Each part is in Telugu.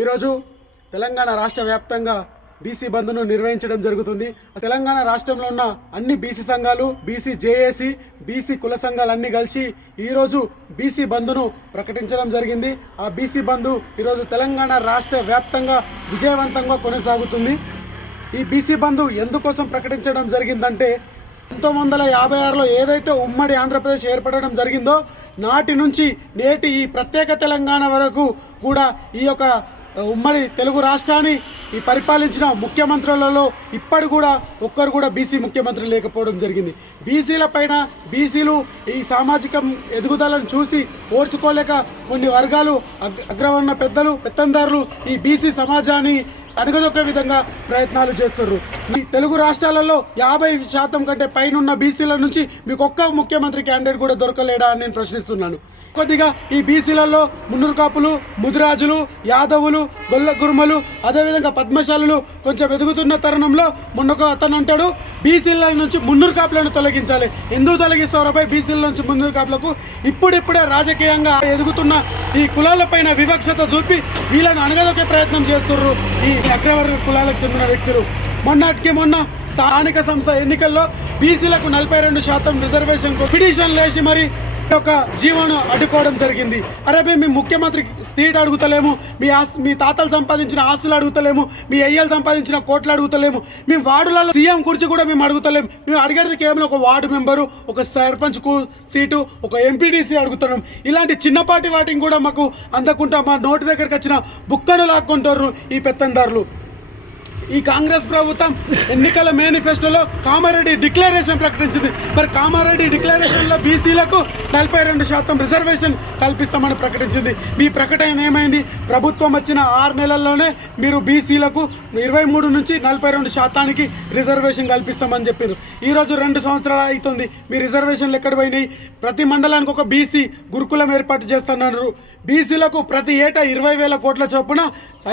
ఈరోజు తెలంగాణ రాష్ట్ర వ్యాప్తంగా బీసీ బంద్ను నిర్వహించడం జరుగుతుంది. తెలంగాణ రాష్ట్రంలో ఉన్న అన్ని బీసీ సంఘాలు బీసీ జేఏసీ బీసీ కుల సంఘాలు కలిసి ఈరోజు బీసీ బంద్ను ప్రకటించడం జరిగింది. ఆ బీసీ బంధు ఈరోజు తెలంగాణ రాష్ట్ర వ్యాప్తంగా విజయవంతంగా కొనసాగుతుంది. ఈ బీసీ బంధు ఎందుకోసం ప్రకటించడం జరిగిందంటే పంతొమ్మిది వందల యాభై ఆరులో ఏదైతే ఉమ్మడి ఆంధ్రప్రదేశ్ ఏర్పడడం జరిగిందో నాటి నుంచి నేటి ఈ ప్రత్యేక తెలంగాణ వరకు కూడా ఈ యొక్క ఉమ్మడి తెలుగు రాష్ట్రాన్ని ఈ పరిపాలించిన ముఖ్యమంత్రులలో ఇప్పటి కూడా ఒక్కరు కూడా బీసీ ముఖ్యమంత్రి లేకపోవడం జరిగింది. బీసీల పైన బీసీలు ఈ సామాజిక ఎదుగుదలను చూసి ఓర్చుకోలేక కొన్ని వర్గాలు అగ్ అగ్రవర్ణ పెద్దలు పెత్తందారులు ఈ బీసీ సమాజాన్ని అణగదొక్కే విధంగా ప్రయత్నాలు చేస్తున్నారు ఈ తెలుగు రాష్ట్రాలలో యాభై శాతం కంటే పైన బీసీల నుంచి మీకు ఒక్క ముఖ్యమంత్రి క్యాండిడేట్ కూడా దొరకలేడా అని నేను ప్రశ్నిస్తున్నాను. కొద్దిగా ఈ బీసీలలో మున్నూరు కాపులు ముదిరాజులు యాదవులు గొల్ల గురుమలు అదేవిధంగా పద్మశాలులు కొంచెం ఎదుగుతున్న తరుణంలో మొన్నొక అతను అంటాడు బీసీల నుంచి మున్నూరు కాపులను తొలగించాలి. ఎందుకు తొలగిస్తారో బీసీల నుంచి మున్నూరు కాపులకు ఇప్పుడిప్పుడే రాజకీయంగా ఎదుగుతున్న ఈ కులాలపైన వివక్షత చూపి వీళ్ళను అణగదొకే ప్రయత్నం చేస్తున్నారు ఈ అగ్రవర్గ కులాలకు చెందిన వ్యక్తులు. మొన్నటికి మొన్న స్థానిక సంస్థ ఎన్నికల్లో బీసీలకు నలభై రెండు శాతం రిజర్వేషన్ పిటిషన్ లేచి మరి యొక్క జీవోను అడ్డుకోవడం జరిగింది. అరే మేము మీ ముఖ్యమంత్రి సీట్ అడుగుతలేము మీ మీ తాతలు సంపాదించిన ఆస్తులు అడుగుతలేము మీ అయ్యలు సంపాదించిన కోట్లు అడుగుతలేము మేము వార్డులలో సీఎం కుర్చీ కూడా మేము అడుగుతలేము. మేము అడిగేది కేవలం ఒక వార్డు మెంబరు ఒక సర్పంచ్ సీటు ఒక ఎంపీడీసీ అడుగుతున్నాం. ఇలాంటి చిన్నపాటి వాటిని కూడా మాకు అందకుండా మా నోటి దగ్గరికి వచ్చిన బుక్కను లాక్కుంటారు ఈ పెత్తందారులు. ఈ కాంగ్రెస్ ప్రభుత్వం ఎన్నికల మేనిఫెస్టోలో కామారెడ్డి డిక్లరేషన్ ప్రకటించింది. మరి కామారెడ్డి డిక్లరేషన్లో బీసీలకు నలభై రెండు శాతం రిజర్వేషన్ కల్పిస్తామని ప్రకటించింది. మీ ప్రకటన ఏమైంది? ప్రభుత్వం వచ్చిన ఆరు నెలల్లోనే మీరు బీసీలకు ఇరవై మూడు నుంచి నలభై రెండు శాతానికి రిజర్వేషన్ కల్పిస్తామని చెప్పారు ఈరోజు రెండు సంవత్సరాలు అవుతుంది మీ రిజర్వేషన్లు ఎక్కడ పోయినాయి? ప్రతి మండలానికి ఒక బీసీ గురుకులం ఏర్పాటు చేస్తున్నారు. బీసీలకు ప్రతి ఏటా ఇరవై వేల కోట్ల చొప్పున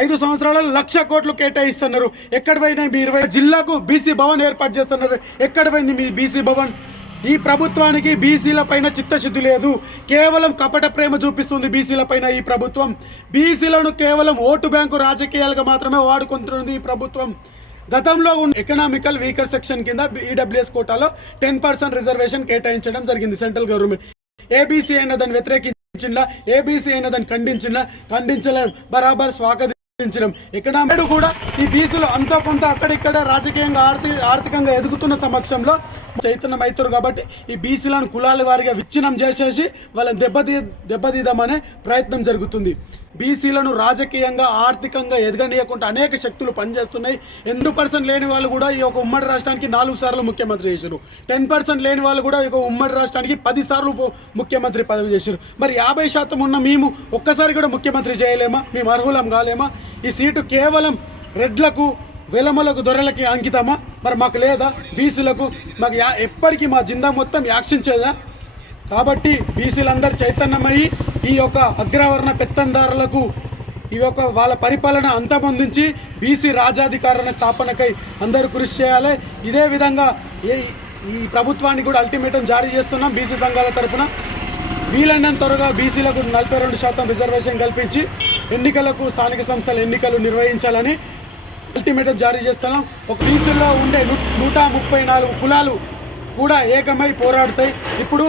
ఐదు సంవత్సరాలలో లక్ష కోట్లు కేటాయిస్తున్నారు. ఎక్కడ పోయినాయి మీ ఇరవై జిల్లాకు బీసీ భవన్ ఏర్పాటు చేస్తున్నారు. ఎక్కడ పోయింది మీ బీసీ భవన్? ఈ ప్రభుత్వానికి బీసీల పైన చిత్తశుద్ధి లేదు. కేవలం కపట ప్రేమ చూపిస్తుంది బీసీల పైన ఈ ప్రభుత్వం. బీసీలను కేవలం ఓటు బ్యాంకు రాజకీయాలుగా మాత్రమే వాడుకుంటుంది ఈ ప్రభుత్వం. గతంలో ఉన్న ఎకనామికల్ వీకర్ సెక్షన్ కింద ఈడబ్ల్యూఎస్ కోటాలో టెన్ పర్సెంట్ రిజర్వేషన్ కేటాయించడం జరిగింది సెంట్రల్ గవర్నమెంట్. ఏబీసీ అయిన దాన్ని వ్యతిరేకించిన ఏబీసీ అయిన దాన్ని ఖండించిన ఖండించలేదు బరాబర్ ఇక్కడ ఎకనామిక్ కూడా ఈ బీసీలు అంతో కొంత అక్కడిక్కడ రాజకీయంగా ఆర్థిక ఆర్థికంగా ఎదుగుతున్న సమక్షంలో చైతన్యం అవుతారు కాబట్టి ఈ బీసీలను కులాల వారిగా విచ్ఛిన్నం చేసేసి వాళ్ళని దెబ్బతీ దెబ్బతీద్దామనే ప్రయత్నం జరుగుతుంది. బీసీలను రాజకీయంగా ఆర్థికంగా ఎదగనీయకుండా అనేక శక్తులు పనిచేస్తున్నాయి. ఎన్ని పర్సెంట్ లేని వాళ్ళు కూడా ఈ యొక్క ఉమ్మడి రాష్ట్రానికి నాలుగు సార్లు ముఖ్యమంత్రి చేశారు. టెన్ పర్సెంట్ లేని వాళ్ళు కూడా ఈ యొక్క ఉమ్మడి రాష్ట్రానికి పది సార్లు ముఖ్యమంత్రి పదవి చేశారు. మరి యాభై శాతం ఉన్న మేము ఒక్కసారి కూడా ముఖ్యమంత్రి చేయలేమా? మేము అర్హులం కాలేమా? ఈ సీటు కేవలం రెడ్లకు వెలమలకు దొరలకి అంకితమా? మరి మాకు లేదా? బీసీలకు మాకు యా ఎప్పటికీ మా జిందా మొత్తం యాక్షించేదా కాబట్టి బీసీలందరూ చైతన్యమయ్యి ఈ యొక్క అగ్రవర్ణ పెత్తందారులకు ఈ యొక్క వాళ్ళ పరిపాలన అంతమొందించి బీసీ రాజాధికారణ స్థాపనకై అందరూ కృషి చేయాలి. ఇదే విధంగా ఈ ప్రభుత్వాన్ని కూడా అల్టిమేటం జారీ చేస్తున్నాం బీసీ సంఘాల తరఫున. వీలైనంత త్వరగా బీసీలకు నలభై రెండు శాతం రిజర్వేషన్ కల్పించి ఎన్నికలకు స్థానిక సంస్థల ఎన్నికలు నిర్వహించాలని అల్టిమేటం జారీ చేస్తున్నాం. ఒక బీసీల్లో ఉండే నూట ముప్పై నాలుగు కులాలు కూడా ఏకమై పోరాడతాయి. ఇప్పుడు